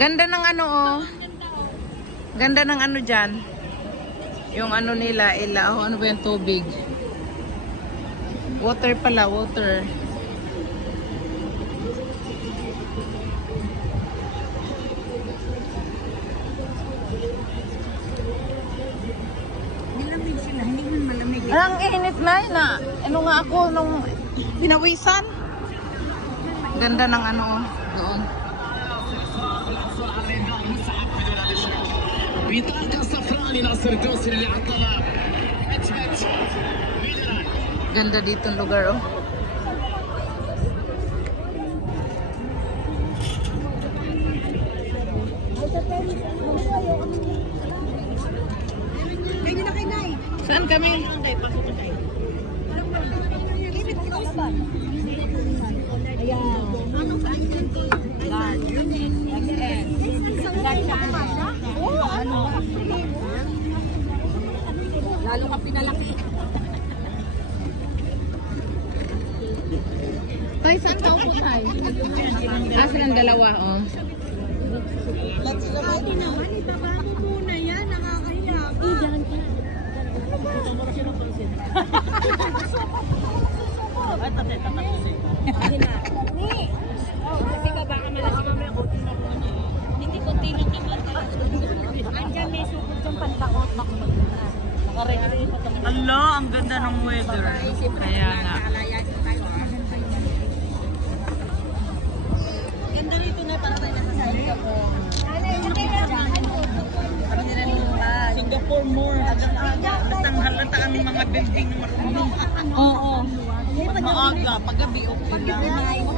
Ganda ng ano oh. Ganda ng ano dyan. Yung ano nila, ila. Oh, ano ba yung tubig? Water pala, water. Malamig sila, hindi man malamig. Ang init na. Ano nga ako nung pinawisan. Ganda ng ano oh. Doon. Ganda dito ang lugar oh. Saan kami? Lalo ka pinalaki. Tay, saan ka upo tay? Silang dalawa oh. Ate naman, ibaba mo muna yan. Nakakahiya ka. Kasi ka baka malaki mamaya ko. Hindi ko tingin naman. Andiyan may sukot yung pantakot. Ala, ang ganda ng weather. Kaya nga. Ganda rito na para tayo nasa Singapore. Singapore more. Basta halata kami mga building na marunong. Oo. Maaga, paggabi okay lang.